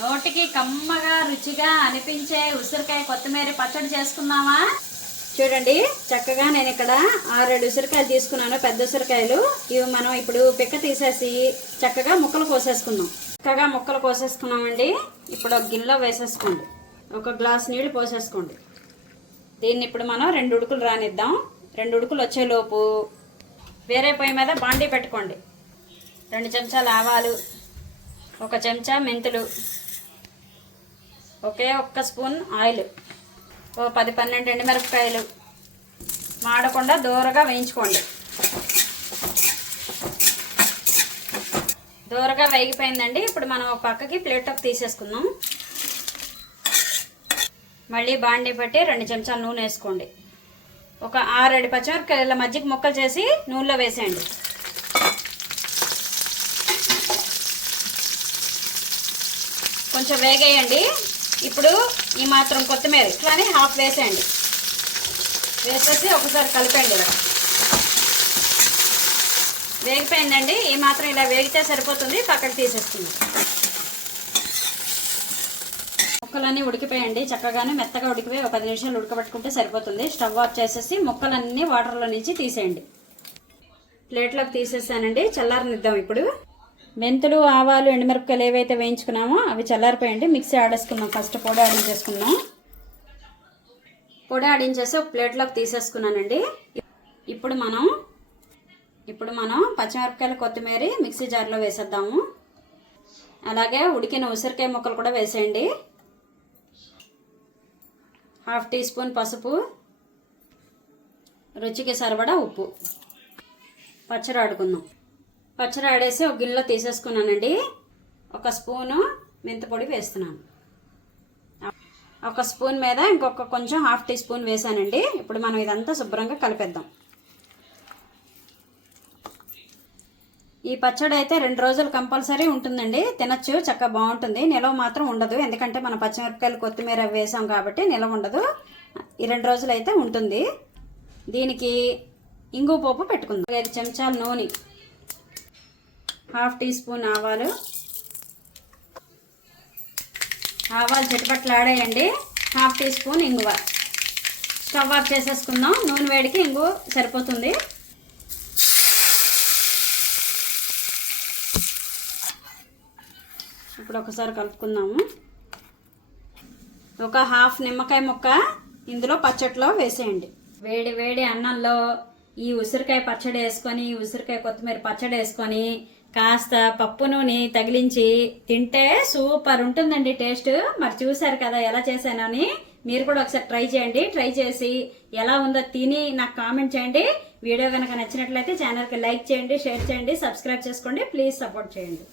నోటికి కమ్మగా రుచిగా అనిపించే ఉసిరికాయ కొత్తిమీర పచ్చడి చేసుకుందామా? చూడండి, చక్కగా నేను ఇక్కడ 6-7 ఉసిరికాయలు తీసుకున్నాను, పెద్ద ఉసిరికాయలు. ఇవి మనం ఇప్పుడు పిక్క తీసేసి చక్కగా ముక్కలు కోసేసుకుందాం. చక్కగా ముక్కలు కోసేసుకున్నామండి. ఇప్పుడు ఒక గిన్నెలో వేసేసుకోండి, 1 గ్లాస్ నీళ్ళు పోసేసుకోండి. దీన్ని ఇప్పుడు మనం 2 ఉడుకులు రానిద్దాం. 2 ఉడుకులు వచ్చేలోపు వేరే పొయ్యి మీద బాండీ పెట్టుకోండి. 2 చెంచాలు ఆవాలు, 1 చెంచా మెంతులు, ఒకే 1 స్పూన్ ఆయిల్, 10-12 ఎండుమిరపకాయలు మాడకుండా దూరగా వేయించుకోండి. దూరగా వేగిపోయిందండి. ఇప్పుడు మనం ఒక పక్కకి ప్లేట్లోకి తీసేసుకుందాం. మళ్ళీ బాండీ పెట్టి 2 చెంచాలు నూనె వేసుకోండి. ఒక 6-7 పచ్చిమిరపకాయల మజ్జిగ ముక్కలు చేసి నూనెలో వేసేయండి. కొంచెం వేగేయండి. ఇప్పుడు ఈ మాత్రం కొత్తిమీర ఇట్లానే హాఫ్ వేసేయండి. వేసేసి ఒకసారి కలిపండి. ఇలా వేగిపోయిందండి. ఈ మాత్రం ఇలా వేగితే సరిపోతుంది. పక్కకు తీసేస్తుంది. ముక్కలన్నీ ఉడికిపోయండి. చక్కగానే మెత్తగా ఉడికిపోయి 10 నిమిషాలు ఉడకబెట్టుకుంటే సరిపోతుంది. స్టవ్ ఆఫ్ చేసేసి ముక్కలన్నీ వాటర్లో నుంచి తీసేయండి. ప్లేట్లోకి తీసేసానండి. చల్లారనిద్దాం. ఇప్పుడు మెంతులు, ఆవాలు, ఎండుమిరపకాయలు ఏవైతే వేయించుకున్నామో అవి చల్లారిపోయండి. మిక్సీ ఆడేసుకుందాం. ఫస్ట్ పొడి ఆడించేసుకుందాం. పొడి ఆడించేసి ఒక ప్లేట్లోకి తీసేసుకున్నానండి. ఇప్పుడు మనం పచ్చిమిరపకాయలు, కొత్తిమీర మిక్సీ జార్లో వేసేద్దాము. అలాగే ఉడికిన ఉసిరికాయ ముక్కలు కూడా వేసేయండి. 1/2 టీ స్పూన్ పసుపు, రుచికి సరిపడా ఉప్పు. పచ్చడి ఆడుకుందాం. పచ్చడి ఆడేసి ఒక గిన్నెలో తీసేసుకున్నానండి. 1 స్పూను మెంతిపొడి వేస్తున్నాను. 1 స్పూన్ మీద ఇంకొక కొంచెం 1/2 టీ స్పూన్ వేసానండి. ఇప్పుడు మనం ఇదంతా శుభ్రంగా కలిపేద్దాం. ఈ పచ్చడి అయితే 2 రోజులు కంపల్సరీ ఉంటుందండి. తినచ్చు, చక్కగా బాగుంటుంది. నిలవ మాత్రం ఉండదు, ఎందుకంటే మనం పచ్చిమిరపకాయలు, కొత్తిమీర వేసాం కాబట్టి నిలవ ఉండదు. ఈ 2 రోజులు అయితే ఉంటుంది. దీనికి ఇంగు పోపు పెట్టుకుందాం. 5 చెంచాలు నూనె, 1/2 టీ స్పూన్ ఆవాలు చిటపట్లాడేయండి. 1/2 టీ స్పూన్ ఇంగువ. స్టవ్ ఆఫ్ చేసేసుకుందాం. నూనె వేడికి ఇంగు సరిపోతుంది. ఇప్పుడు ఒకసారి కలుపుకుందాము. ఒక 1/2 నిమ్మకాయ ముక్క ఇందులో పచ్చడిలో వేసేయండి. వేడి వేడి అన్నంలో ఈ ఉసిరికాయ పచ్చడి వేసుకొని, ఉసిరికాయ కొత్తిమీర పచ్చడి వేసుకొని కాస్త పప్పు నూనె తగిలించి తింటే సూపర్ ఉంటుందండి టేస్ట్. మరి చూసారు కదా ఎలా చేశానని. మీరు కూడా ఒకసారి ట్రై చేయండి. ట్రై చేసి ఎలా ఉందో తిని నాకు కామెంట్ చేయండి. వీడియో కనుక నచ్చినట్లయితే ఛానల్కి లైక్ చేయండి, షేర్ చేయండి, సబ్స్క్రైబ్ చేసుకోండి. ప్లీజ్ సపోర్ట్ చేయండి.